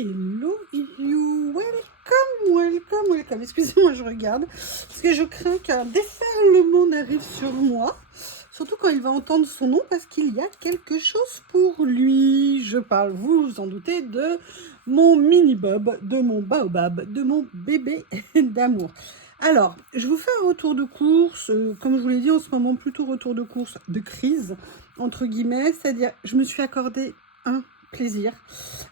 Hello, you, welcome. Excusez-moi, je regarde, parce que je crains qu'un déferlement n'arrive sur moi, surtout quand il va entendre son nom, parce qu'il y a quelque chose pour lui. Je parle, vous vous en doutez, de mon mini-bob, de mon baobab, de mon bébé d'amour. Alors, je vous fais un retour de course, comme je vous l'ai dit en ce moment, plutôt retour de course de crise, entre guillemets, c'est-à-dire je me suis accordé un plaisir.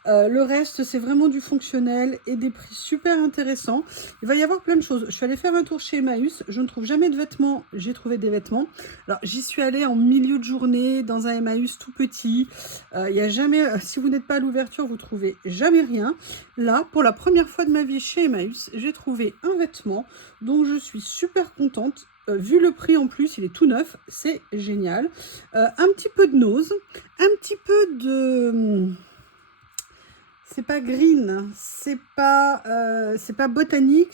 Le reste, c'est vraiment du fonctionnel et des prix super intéressants. Il va y avoir plein de choses. Je suis allée faire un tour chez Emmaüs. Je ne trouve jamais de vêtements. J'ai trouvé des vêtements. Alors, j'y suis allée en milieu de journée dans un Emmaüs tout petit. Il y a jamais, si vous n'êtes pas à l'ouverture, vous trouvez jamais rien. Là, pour la première fois de ma vie chez Emmaüs, j'ai trouvé un vêtement dont je suis super contente. Vu le prix en plus, il est tout neuf, c'est génial. Un petit peu de nose, un petit peu de... c'est pas green, c'est pas botanique,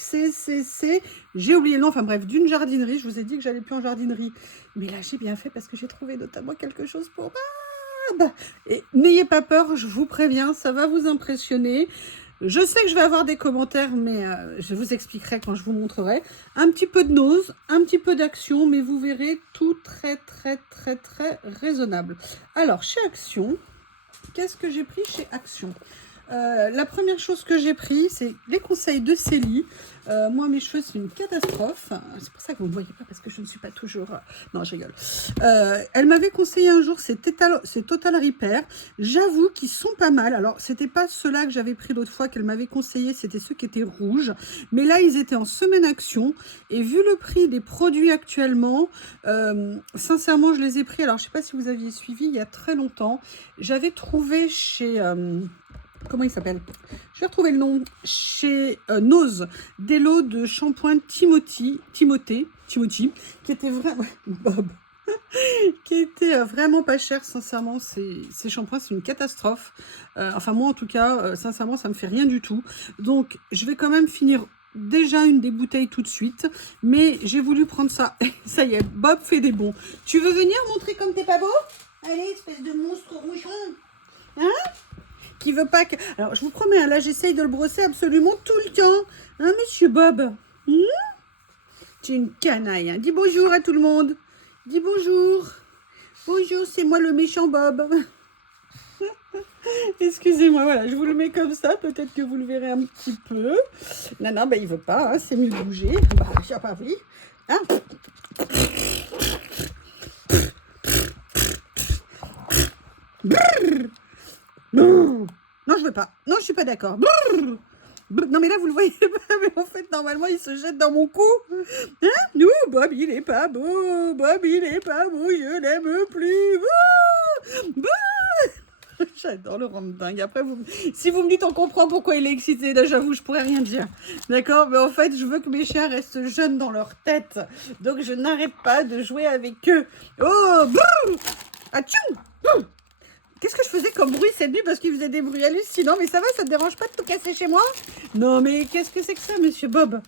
j'ai oublié le nom, enfin bref, d'une jardinerie. Je vous ai dit que j'allais plus en jardinerie, mais là j'ai bien fait parce que j'ai trouvé notamment quelque chose pour Bob. Et n'ayez pas peur, je vous préviens, ça va vous impressionner. Je sais que je vais avoir des commentaires, mais je vous expliquerai quand je vous montrerai. Un petit peu de nose, un petit peu d'action, mais vous verrez tout très raisonnable. Alors, chez Action, qu'est-ce que j'ai pris chez Action ? La première chose que j'ai pris, c'est les conseils de Célie. Moi, mes cheveux, c'est une catastrophe. C'est pour ça que vous ne me voyez pas, parce que je ne suis pas toujours... Non, je rigole. Elle m'avait conseillé un jour, c'est Total Repair. J'avoue qu'ils sont pas mal. Alors, c'était pas ceux-là que j'avais pris l'autre fois qu'elle m'avait conseillé, c'était ceux qui étaient rouges. Mais là, ils étaient en semaine action. Et vu le prix des produits actuellement, sincèrement, je les ai pris. Alors, je ne sais pas si vous aviez suivi, il y a très longtemps. J'avais trouvé chez... comment il s'appelle? Je vais retrouver le nom. Chez Nose, des lots de shampoing Timothée, qui était vraiment... Bob. Qui était vraiment pas cher, sincèrement. Ces shampoings, c'est une catastrophe. Enfin, moi, en tout cas, sincèrement, ça me fait rien du tout. Donc, je vais quand même finir déjà une des bouteilles tout de suite. Mais j'ai voulu prendre ça. Ça y est, Bob fait des bons. Tu veux venir montrer comme t'es pas beau? Allez, espèce de monstre rouchon. Hein? Qui veut pas que... Alors, je vous promets, hein, là, j'essaye de le brosser absolument tout le temps. Hein, monsieur Bob? Tu es une canaille. Hein. Dis bonjour à tout le monde. Dis bonjour. Bonjour, c'est moi le méchant Bob. Excusez-moi, voilà, je vous le mets comme ça. Peut-être que vous le verrez un petit peu. Non, bah, il veut pas. Hein, c'est mieux de bouger. Bah, j'ai pas envie. Hein? Non, non, je veux pas. Non, je suis pas d'accord. Non, mais là, vous le voyez pas, mais en fait, normalement, il se jette dans mon cou. Hein? Non, Bob, il est pas beau. Bob, il est pas beau. Je l'aime plus. J'adore le rendre dingue. Après, si vous me dites, on comprend pourquoi il est excité. Là, j'avoue, je pourrais rien dire. D'accord? Mais en fait, je veux que mes chiens restent jeunes dans leur tête. Donc, je n'arrête pas de jouer avec eux. Oh, bouh! Atchou! Bouh! Qu'est-ce que je faisais comme bruit cette nuit? Parce qu'il faisait des bruits hallucinants. Mais ça va, ça te dérange pas de tout casser chez moi? Non, mais qu'est-ce que c'est que ça, monsieur Bob?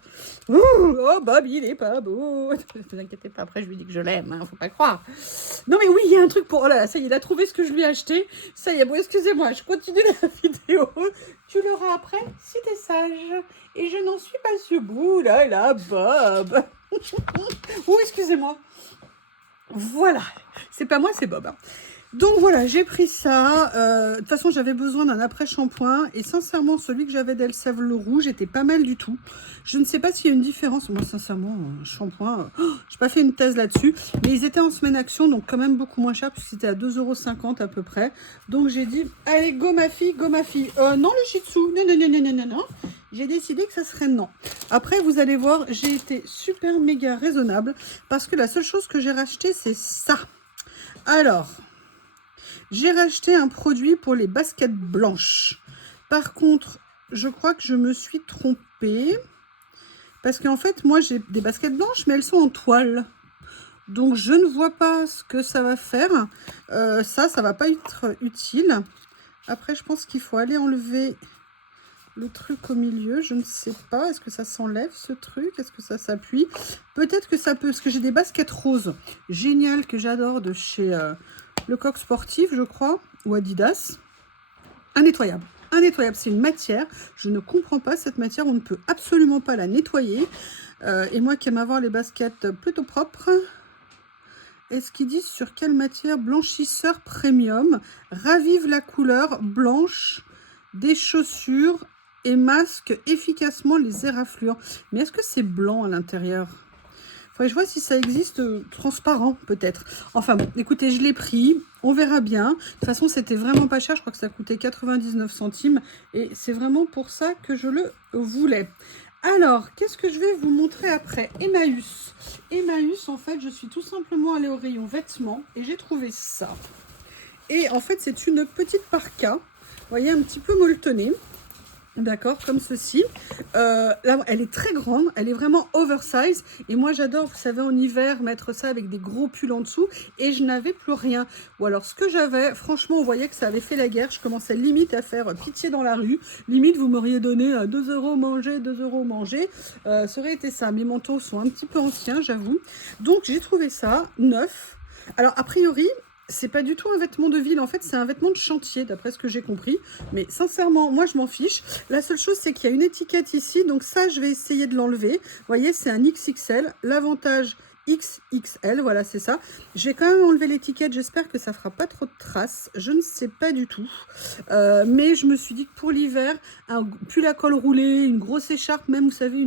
Ouh, oh, Bob, il est pas beau. Ne vous inquiétez pas, après, je lui dis que je l'aime. Hein, faut pas croire. Non, mais oui, il y a un truc pour... Oh là là, ça y est, il a trouvé ce que je lui ai acheté. Ça y est, bon, excusez-moi, je continue la vidéo. Tu l'auras après, si t'es sage. Et je n'en suis pas sûre. Ouh là là, Bob. Ouh, excusez-moi. Voilà. C'est pas moi, c'est Bob. Hein. Donc voilà, j'ai pris ça. De toute façon, j'avais besoin d'un après-shampoing. Et sincèrement, celui que j'avais d'Elsève, le rouge, était pas mal du tout. Je ne sais pas s'il y a une différence. Moi, sincèrement, shampoing, je n'ai pas fait une thèse là-dessus. Mais ils étaient en semaine action, donc quand même beaucoup moins cher, puisque c'était à 2,50 € à peu près. Donc j'ai dit, allez, go ma fille, go ma fille. Non, le shih tzu, non. J'ai décidé que ça serait non. Après, vous allez voir, j'ai été super méga raisonnable. Parce que la seule chose que j'ai racheté, c'est ça. Alors... j'ai racheté un produit pour les baskets blanches. Par contre, je crois que je me suis trompée. Parce qu'en fait, moi, j'ai des baskets blanches, mais elles sont en toile. Donc, je ne vois pas ce que ça va faire. Ça va pas être utile. Après, je pense qu'il faut aller enlever le truc au milieu. Je ne sais pas. Est-ce que ça s'enlève, ce truc? Est-ce que ça s'appuie? Peut-être que ça peut. Parce que j'ai des baskets roses. Géniales, que j'adore, de chez... Lecoq Sportif, je crois, ou Adidas. Indétoyable. Nettoyable, c'est une matière. Je ne comprends pas cette matière. On ne peut absolument pas la nettoyer. Et moi qui aime avoir les baskets plutôt propres. Est-ce qu'ils disent sur quelle matière? Blanchisseur premium. Ravive la couleur blanche des chaussures et masque efficacement les éraflures. Mais est-ce que c'est blanc à l'intérieur? Faudrait que je vois si ça existe transparent peut-être. Enfin bon, écoutez, je l'ai pris. On verra bien. De toute façon, c'était vraiment pas cher. Je crois que ça coûtait 99 centimes. Et c'est vraiment pour ça que je le voulais. Alors, qu'est-ce que je vais vous montrer après? Emmaüs. Emmaüs, en fait, je suis tout simplement allée au rayon vêtements et j'ai trouvé ça. Et en fait, c'est une petite parka. Vous voyez, un petit peu molletonnée. D'accord, comme ceci. Là, elle est très grande, elle est vraiment oversize. Et moi, j'adore, vous savez, en hiver, mettre ça avec des gros pulls en dessous. Et je n'avais plus rien. Ou alors, ce que j'avais, franchement, on voyait que ça avait fait la guerre. Je commençais limite à faire pitié dans la rue. Limite, vous m'auriez donné 2 € manger, 2 € manger. Ça aurait été ça. Mes manteaux sont un petit peu anciens, j'avoue. Donc, j'ai trouvé ça neuf. Alors, a priori... c'est pas du tout un vêtement de ville, en fait, c'est un vêtement de chantier, d'après ce que j'ai compris. Mais sincèrement, moi, je m'en fiche. La seule chose, c'est qu'il y a une étiquette ici, donc ça, je vais essayer de l'enlever. Vous voyez, c'est un XXL. L'avantage XXL, voilà, c'est ça. Je vais quand même enlever l'étiquette, j'espère que ça fera pas trop de traces. Je ne sais pas du tout. Mais je me suis dit que pour l'hiver, un pull à col roulé, une grosse écharpe, même, vous savez,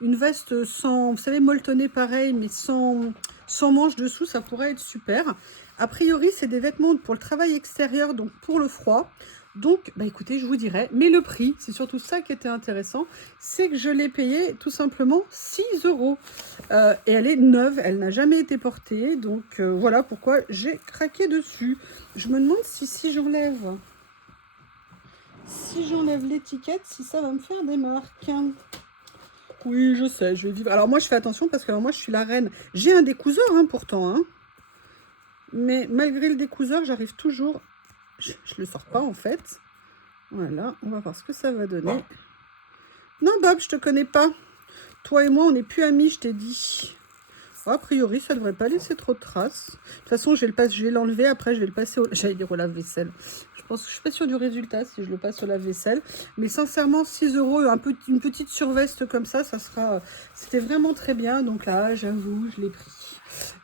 une veste sans, vous savez, molletonnée pareil, mais sans manches dessous, ça pourrait être super. A priori, c'est des vêtements pour le travail extérieur, donc pour le froid. Donc, bah écoutez, je vous dirai. Mais le prix, c'est surtout ça qui était intéressant, c'est que je l'ai payé tout simplement 6 €. Et elle est neuve, elle n'a jamais été portée. Donc, voilà pourquoi j'ai craqué dessus. Je me demande si j'enlève l'étiquette, si ça va me faire des marques. Oui, je sais, je vais vivre. Alors moi, je fais attention parce que moi, je suis la reine. J'ai un découseur, hein, pourtant, hein. Mais malgré le découseur, j'arrive toujours... Je ne le sors pas, en fait. Voilà, on va voir ce que ça va donner. Non, Bob, je te connais pas. Toi et moi, on n'est plus amis, je t'ai dit. Oh, a priori, ça ne devrait pas laisser trop de traces. De toute façon, je vais l'enlever. Après, je vais le passer au... J'allais dire au lave-vaisselle. Je suis pas sûre du résultat si je le passe au lave-vaisselle. Mais sincèrement, 6 €, une petite surveste comme ça, ça sera... C'était vraiment très bien. Donc là, j'avoue, je l'ai pris.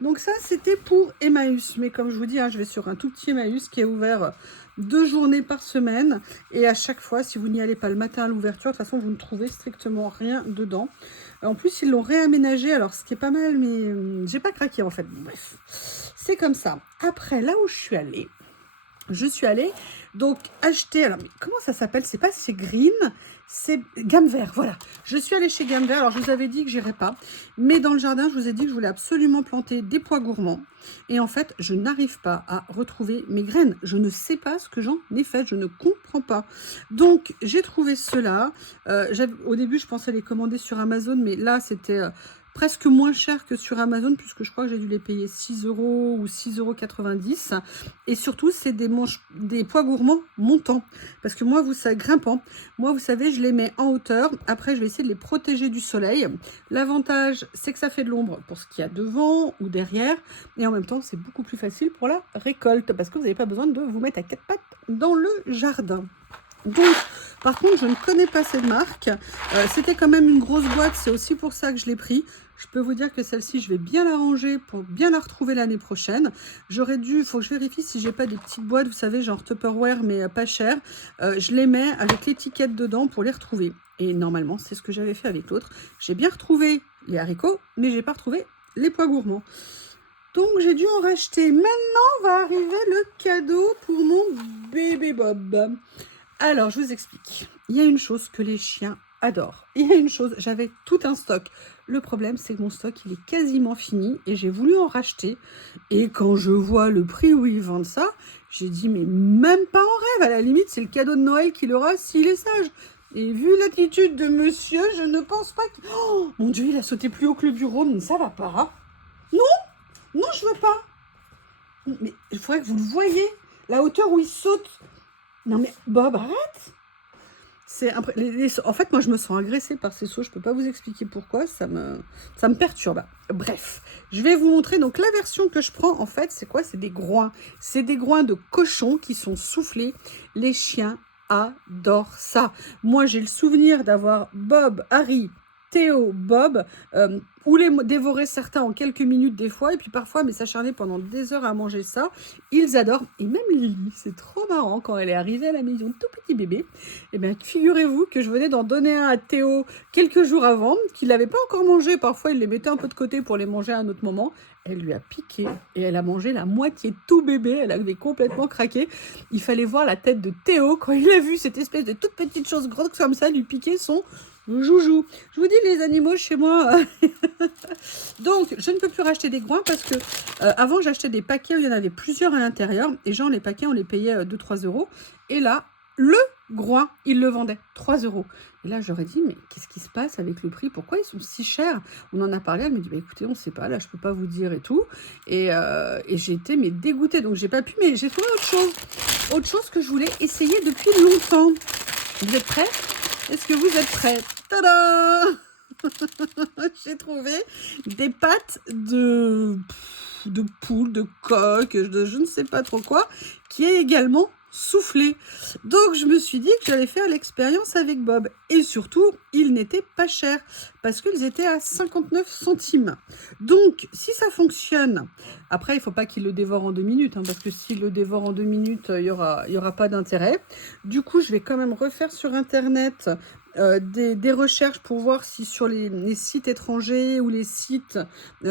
Donc ça, c'était pour Emmaüs. Mais comme je vous dis, hein, je vais sur un tout petit Emmaüs qui est ouvert 2 journées par semaine. Et à chaque fois, si vous n'y allez pas le matin à l'ouverture, de toute façon, vous ne trouvez strictement rien dedans. En plus, ils l'ont réaménagé. Alors, ce qui est pas mal, mais j'ai pas craqué en fait. Bref, c'est comme ça. Après, là où je suis allée donc acheter, alors mais comment ça s'appelle? C'est pas c'est Green, c'est Gamme Vert, voilà. Je suis allée chez Gamme Vert, alors je vous avais dit que j'irais pas, mais dans le jardin, je vous ai dit que je voulais absolument planter des pois gourmands. Et en fait, je n'arrive pas à retrouver mes graines. Je ne sais pas ce que j'en ai fait, je ne comprends pas. Donc, j'ai trouvé cela. Au début, je pensais les commander sur Amazon, mais là, c'était... presque moins cher que sur Amazon, puisque je crois que j'ai dû les payer 6 € ou 6,90 €. Et surtout, c'est des pois gourmands montants. Parce que moi, ça grimpant. Moi, vous savez, je les mets en hauteur. Après, je vais essayer de les protéger du soleil. L'avantage, c'est que ça fait de l'ombre pour ce qu'il y a devant ou derrière. Et en même temps, c'est beaucoup plus facile pour la récolte. Parce que vous n'avez pas besoin de vous mettre à 4 pattes dans le jardin. Donc, par contre, je ne connais pas cette marque. C'était quand même une grosse boîte, c'est aussi pour ça que je l'ai pris. Je peux vous dire que celle-ci, je vais bien la ranger pour bien la retrouver l'année prochaine. Il faut que je vérifie si j'ai pas des petites boîtes, vous savez, genre Tupperware, mais pas cher. Je les mets avec l'étiquette dedans pour les retrouver. Et normalement, c'est ce que j'avais fait avec l'autre. J'ai bien retrouvé les haricots, mais j'ai pas retrouvé les pois gourmands. Donc, j'ai dû en racheter. Maintenant, va arriver le cadeau pour mon bébé Bob. Alors, je vous explique. Il y a une chose que les chiens adorent. Il y a une chose, j'avais tout un stock. Le problème, c'est que mon stock, il est quasiment fini et j'ai voulu en racheter. Et quand je vois le prix où ils vendent ça, j'ai dit, mais même pas en rêve. À la limite, c'est le cadeau de Noël qu'il aura s'il est sage. Et vu l'attitude de monsieur, je ne pense pas que... Oh, mon Dieu, il a sauté plus haut que le bureau, mais ça va pas. Non, non, je veux pas. Mais il faudrait que vous le voyiez, la hauteur où il saute. Non mais Bob, arrête. En fait, moi, je me sens agressée par ces sauts. Je ne peux pas vous expliquer pourquoi. Ça me perturbe. Bref, je vais vous montrer. Donc, la version que je prends, en fait, c'est quoi? C'est des groins. C'est des groins de cochon qui sont soufflés. Les chiens adore ça. Moi, j'ai le souvenir d'avoir Bob, Harry, Théo, Bob, ou les dévorer certains en quelques minutes des fois, et puis parfois, mais s'acharner pendant des heures à manger ça. Ils adorent. Et même Lily, c'est trop marrant, quand elle est arrivée à la maison, tout petit bébé, et bien figurez-vous que je venais d'en donner un à Théo quelques jours avant, qu'il n'avait pas encore mangé. Parfois, il les mettait un peu de côté pour les manger à un autre moment. Elle lui a piqué et elle a mangé la moitié tout bébé. Elle avait complètement craqué. Il fallait voir la tête de Théo quand il a vu cette espèce de toute petite chose grosse comme ça lui piquer son joujou. Je vous dis, les animaux chez moi. Donc, je ne peux plus racheter des groins parce que avant, j'achetais des paquets où il y en avait plusieurs à l'intérieur. Et genre, les paquets, on les payait 2-3 euros. Et là, le groin, ils le vendaient 3 euros. Et là, j'aurais dit, mais qu'est-ce qui se passe avec le prix? Pourquoi ils sont si chers? On en a parlé, elle me dit, bah, écoutez, on ne sait pas, là, je ne peux pas vous dire et tout. Et j'ai été mais dégoûtée, donc j'ai pas pu, mais j'ai trouvé autre chose. Autre chose que je voulais essayer depuis longtemps. Vous êtes prêts? Est-ce que vous êtes prêts? Tada! J'ai trouvé des pattes de poule, de coq, de je ne sais pas trop quoi, qui est également soufflé. Donc je me suis dit que j'allais faire l'expérience avec Bob. Et surtout, ils n'étaient pas chers parce qu'ils étaient à 59 centimes. Donc si ça fonctionne, après il ne faut pas qu'il le dévore en 2 minutes, hein, parce que s'il le dévore en 2 minutes, il y aura pas d'intérêt. Du coup, je vais quand même refaire sur Internet des recherches pour voir si sur les sites étrangers ou les sites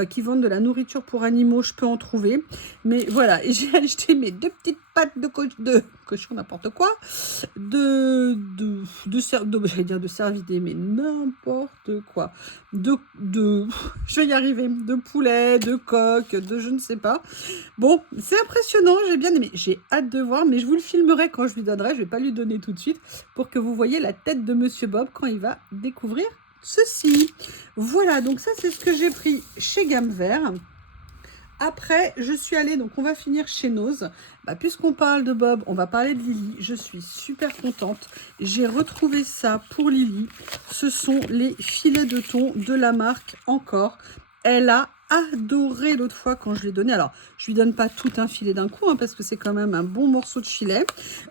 qui vendent de la nourriture pour animaux, je peux en trouver. Mais voilà, et j'ai acheté mes 2 petites pattes de cochon, n'importe quoi, j'allais dire de cervidés, mais n'importe quoi, je vais y arriver, de poulet, de coq, de je ne sais pas. Bon, c'est impressionnant, j'ai bien aimé, j'ai hâte de voir, mais je vous le filmerai quand je lui donnerai, je vais pas lui donner tout de suite, pour que vous voyez la tête de Monsieur Bob quand il va découvrir ceci. Voilà, donc ça c'est ce que j'ai pris chez Gamme Vert. Après, je suis allée, donc on va finir chez Nose. Puisqu'on parle de Bob, on va parler de Lily. Je suis super contente. J'ai retrouvé ça pour Lily. Ce sont les filets de thon de la marque Encore. Elle a adoré l'autre fois quand je l'ai donné. Alors, je lui donne pas tout un filet d'un coup, hein, parce que c'est quand même un bon morceau de filet.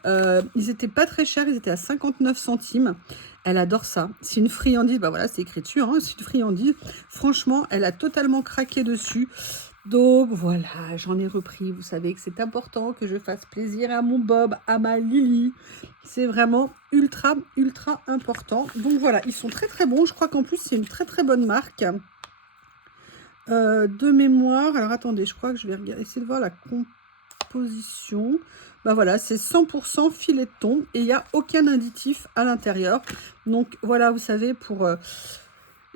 Ils n'étaient pas très chers, ils étaient à 59 centimes. Elle adore ça. C'est une friandise, voilà, c'est écrit dessus, hein, c'est une friandise. Franchement, elle a totalement craqué dessus. Donc voilà, j'en ai repris. Vous savez que c'est important que je fasse plaisir à mon Bob, à ma Lily. C'est vraiment ultra, ultra important. Donc voilà, ils sont très très bons. Je crois qu'en plus, c'est une très très bonne marque. De mémoire, alors attendez, je crois que je vais essayer de voir la composition. Voilà, c'est 100% filet de thon et il n'y a aucun additif à l'intérieur. Donc voilà, vous savez, pour...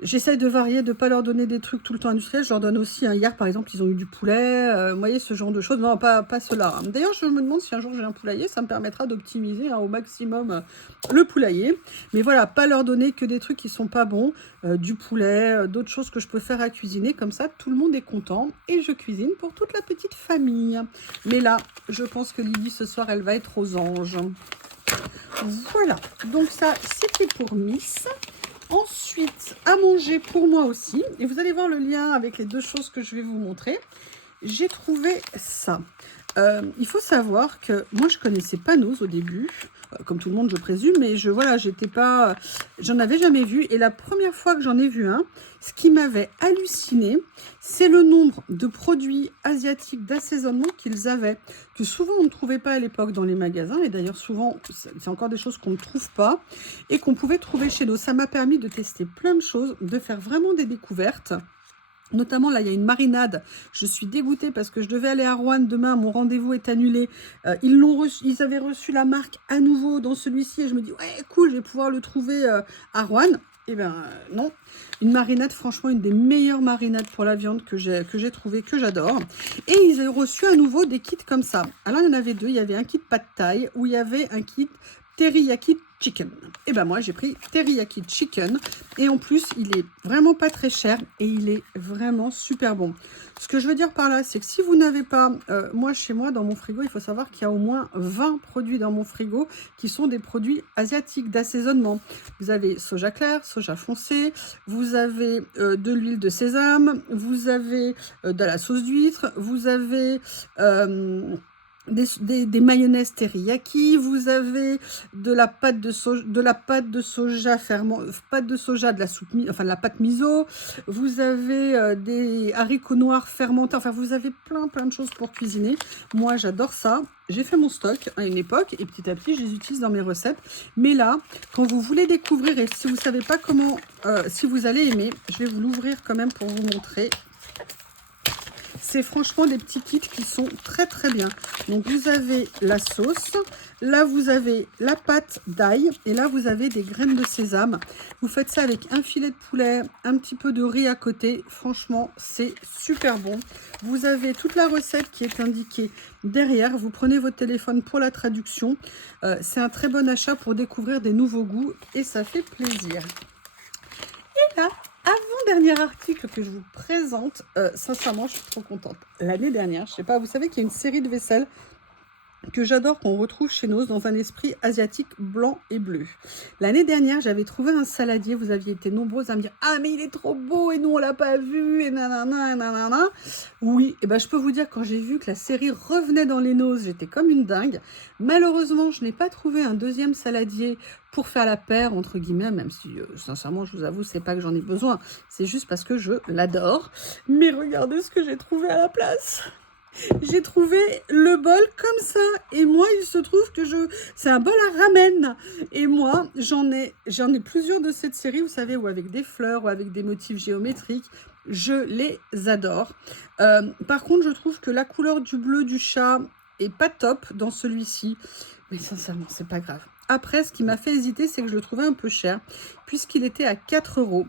j'essaye de varier, de ne pas leur donner des trucs tout le temps industriels. Je leur donne aussi, hier par exemple, ils ont eu du poulet, vous voyez, ce genre de choses. Non, pas cela. Hein. D'ailleurs, je me demande si un jour j'ai un poulailler, ça me permettra d'optimiser au maximum le poulailler. Mais voilà, pas leur donner que des trucs qui sont pas bons, du poulet, d'autres choses que je peux faire à cuisiner. Comme ça, tout le monde est content et je cuisine pour toute la petite famille. Mais là, je pense que Lily, ce soir, elle va être aux anges. Voilà, donc ça, c'était pour Miss. Ensuite, à manger pour moi aussi. Et vous allez voir le lien avec les 2 choses que je vais vous montrer. J'ai trouvé ça. Il faut savoir que moi, je connaissais pas Nose au début. Comme tout le monde, je présume. Mais j'en avais jamais vu. Et la première fois que j'en ai vu un, ce qui m'avait halluciné, c'est le nombre de produits asiatiques d'assaisonnement qu'ils avaient. Que souvent, on ne trouvait pas à l'époque dans les magasins. Et d'ailleurs, souvent, c'est encore des choses qu'on ne trouve pas. Et qu'on pouvait trouver chez nous. Ça m'a permis de tester plein de choses. De faire vraiment des découvertes. Notamment, là, il y a une marinade. Je suis dégoûtée parce que je devais aller à Rouen demain. Mon rendez-vous est annulé. Ils avaient reçu la marque à nouveau dans celui-ci. Et je me dis, ouais, cool, je vais pouvoir le trouver à Rouen. Eh bien, non. Une marinade, franchement, une des meilleures marinades pour la viande que j'ai trouvé, que j'adore. Et ils ont reçu à nouveau des kits comme ça. Alors, il y en avait 2. Il y avait un kit pad thai où il y avait un kit teriyaki chicken. Et ben moi j'ai pris teriyaki chicken et en plus il est vraiment pas très cher et il est vraiment super bon. Ce que je veux dire par là, c'est que si vous n'avez pas, moi chez moi dans mon frigo, il faut savoir qu'il y a au moins 20 produits dans mon frigo qui sont des produits asiatiques d'assaisonnement. Vous avez soja clair, soja foncé, vous avez de l'huile de sésame, vous avez de la sauce d'huître, vous avez des mayonnaises teriyaki, vous avez de la pâte de soja de la soupe, enfin de la pâte miso, vous avez des haricots noirs fermentés, enfin vous avez plein de choses pour cuisiner. Moi j'adore ça. J'ai fait mon stock à une époque et petit à petit je les utilise dans mes recettes. Mais là, quand vous voulez découvrir et si vous savez pas comment, si vous allez aimer, je vais vous l'ouvrir quand même pour vous montrer. C'est franchement des petits kits qui sont très bien. Donc vous avez la sauce, là vous avez la pâte d'ail et là vous avez des graines de sésame. Vous faites ça avec un filet de poulet, un petit peu de riz à côté. Franchement, c'est super bon. Vous avez toute la recette qui est indiquée derrière. Vous prenez votre téléphone pour la traduction. C'est un très bon achat pour découvrir des nouveaux goûts et ça fait plaisir. Et là, avant-dernier article que je vous présente, sincèrement, je suis trop contente. L'année dernière, je sais pas, vous savez qu'il y a une série de vaisselle que j'adore, qu'on retrouve chez nous dans un esprit asiatique blanc et bleu. L'année dernière, j'avais trouvé un saladier, vous aviez été nombreuses à me dire « Ah, mais il est trop beau et nous, on l'a pas vu, et nanana, et nanana. » Oui, et ben je peux vous dire, quand j'ai vu que la série revenait dans les noses, j'étais comme une dingue. Malheureusement, je n'ai pas trouvé un deuxième saladier pour faire la paire, entre guillemets, même si, sincèrement, je vous avoue, c'est pas que j'en ai besoin, c'est juste parce que je l'adore. Mais regardez ce que j'ai trouvé à la place. J'ai trouvé le bol comme ça et moi il se trouve que c'est un bol à ramen et moi j'en ai plusieurs de cette série, vous savez, ou avec des fleurs ou avec des motifs géométriques. Je les adore. Par contre, je trouve que la couleur du bleu du chat est pas top dans celui-ci, mais sincèrement c'est pas grave. Après, ce qui m'a fait hésiter, c'est que je le trouvais un peu cher puisqu'il était à 4 €.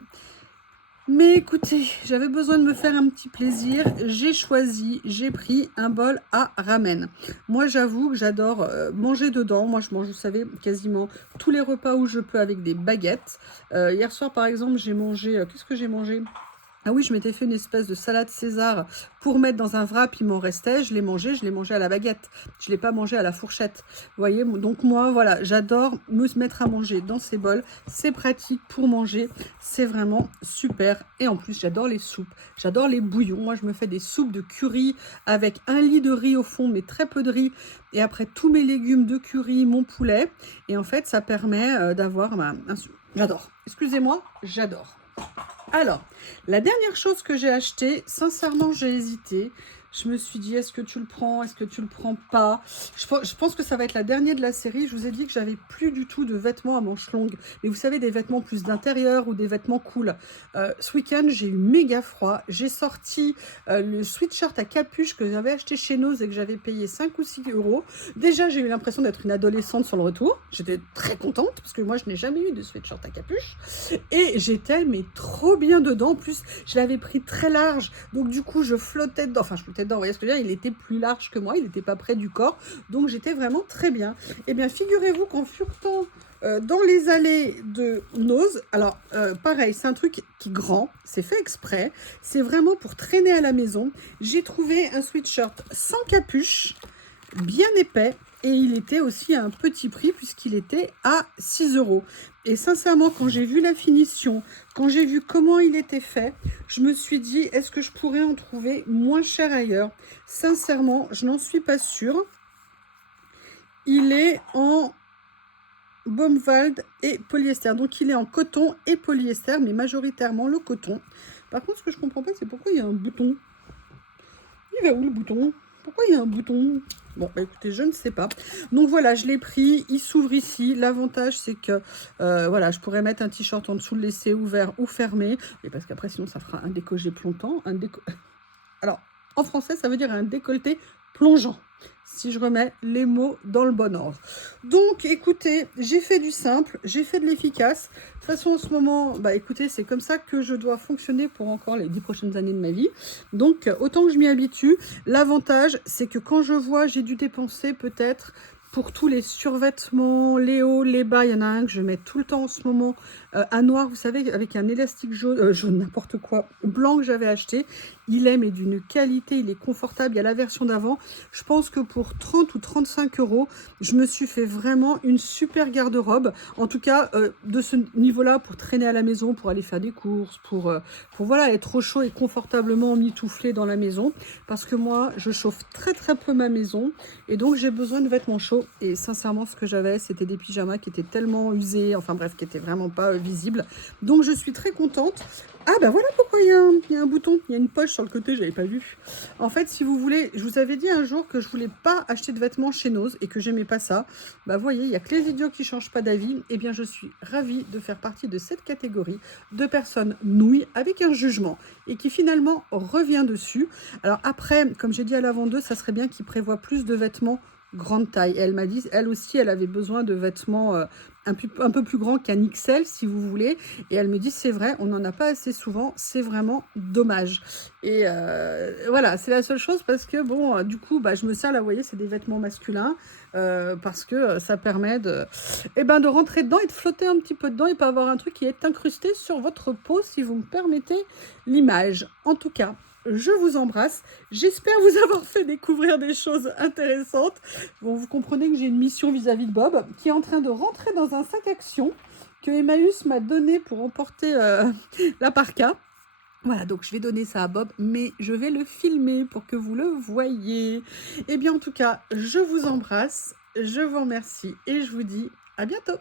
Mais écoutez, j'avais besoin de me faire un petit plaisir, j'ai pris un bol à ramen. Moi j'avoue que j'adore manger dedans, moi je mange, vous savez, quasiment tous les repas où je peux avec des baguettes. Hier soir par exemple j'ai mangé, qu'est-ce que j'ai mangé ? Ah oui, je m'étais fait une espèce de salade César pour mettre dans un wrap, il m'en restait, je l'ai mangé à la baguette. Je ne l'ai pas mangé à la fourchette. Vous voyez, donc moi, voilà, j'adore me mettre à manger dans ces bols. C'est pratique pour manger, c'est vraiment super. Et en plus, j'adore les soupes, j'adore les bouillons. Moi, je me fais des soupes de curry avec un lit de riz au fond, mais très peu de riz. Et après, tous mes légumes de curry, mon poulet. Et en fait, ça permet d'avoir un soupe. J'adore. Excusez-moi, j'adore. Alors, la dernière chose que j'ai acheté, sincèrement, j'ai hésité. Je me suis dit, est-ce que tu le prends? Est-ce que tu le prends pas? Je pense que ça va être la dernière de la série. Je vous ai dit que j'avais plus du tout de vêtements à manches longues. Mais vous savez, des vêtements plus d'intérieur ou des vêtements cool. Ce week-end, j'ai eu méga froid. J'ai sorti le sweatshirt à capuche que j'avais acheté chez Nose et que j'avais payé 5 ou 6 €. Déjà, j'ai eu l'impression d'être une adolescente sur le retour. J'étais très contente parce que moi, je n'ai jamais eu de sweatshirt à capuche. Et j'étais mais trop bien dedans. En plus, je l'avais pris très large. Donc, du coup, je flottais dedans. Enfin, je flottais dedans, vous voyez ce que je veux dire, il était plus large que moi, il n'était pas près du corps, donc j'étais vraiment très bien. Et bien, figurez-vous qu'en furetant dans les allées de Nose, alors pareil, c'est un truc qui est grand, c'est fait exprès, c'est vraiment pour traîner à la maison. J'ai trouvé un sweatshirt sans capuche, bien épais, et il était aussi à un petit prix puisqu'il était à 6 €. Et sincèrement, quand j'ai vu la finition, quand j'ai vu comment il était fait, je me suis dit, est-ce que je pourrais en trouver moins cher ailleurs? Sincèrement, je n'en suis pas sûre. Il est en Baumwald et polyester. Donc, il est en coton et polyester, mais majoritairement le coton. Par contre, ce que je ne comprends pas, c'est pourquoi il y a un bouton. Il va où le bouton? Pourquoi il y a un bouton? Bon, bah écoutez, je ne sais pas. Donc voilà, je l'ai pris. Il s'ouvre ici. L'avantage, c'est que voilà, je pourrais mettre un t-shirt en dessous, le laisser ouvert ou fermé. Mais parce qu'après, sinon, ça fera un décolleté plongeant. Alors, en français, ça veut dire un décolleté plongeant. Si je remets les mots dans le bon ordre. Donc, écoutez, j'ai fait du simple, j'ai fait de l'efficace. De toute façon, en ce moment, bah écoutez, c'est comme ça que je dois fonctionner pour encore les 10 prochaines années de ma vie. Donc, autant que je m'y habitue. L'avantage, c'est que quand je vois, j'ai dû dépenser peut-être pour tous les survêtements, les hauts, les bas. Il y en a un que je mets tout le temps en ce moment, à noir, vous savez, avec un élastique jaune, jaune n'importe quoi, blanc que j'avais acheté. il est mais d'une qualité, il est confortable. Il y a la version d'avant. Je pense que pour 30 ou 35 euros, je me suis fait vraiment une super garde-robe. En tout cas, de ce niveau-là, pour traîner à la maison, pour aller faire des courses, pour voilà, être au chaud et confortablement mitouflé dans la maison. Parce que moi, je chauffe très peu ma maison. Et donc, j'ai besoin de vêtements chauds. Et sincèrement, ce que j'avais, c'était des pyjamas qui étaient tellement usés. Enfin bref, qui étaient vraiment pas visibles. Donc, je suis très contente. Ah bah voilà pourquoi il y a un bouton, il y a une poche sur le côté, j'avais pas vu. En fait, si vous voulez, je vous avais dit un jour que je voulais pas acheter de vêtements chez Nose et que j'aimais pas ça. Bah vous voyez, il y a que les idiots qui changent pas d'avis. Eh bien, je suis ravie de faire partie de cette catégorie de personnes nouilles avec un jugement et qui finalement revient dessus. Alors après, comme j'ai dit à l'avant-deux, ça serait bien qu'ils prévoient plus de vêtements grande taille. Et elle m'a dit, elle aussi, elle avait besoin de vêtements un peu plus grands qu'un XL, si vous voulez. Et elle me dit, c'est vrai, on n'en a pas assez souvent, c'est vraiment dommage. Et voilà, c'est la seule chose parce que, bon, du coup, bah, je me sers, là, vous voyez, c'est des vêtements masculins, parce que ça permet de rentrer dedans et de flotter un petit peu dedans et pas avoir un truc qui est incrusté sur votre peau, si vous me permettez l'image. En tout cas, je vous embrasse. J'espère vous avoir fait découvrir des choses intéressantes. Bon, vous comprenez que j'ai une mission vis-à-vis de Bob qui est en train de rentrer dans un sac action que Emmaüs m'a donné pour emporter la parka. Voilà, donc je vais donner ça à Bob, mais je vais le filmer pour que vous le voyez. Eh bien, en tout cas, je vous embrasse, je vous remercie et je vous dis à bientôt.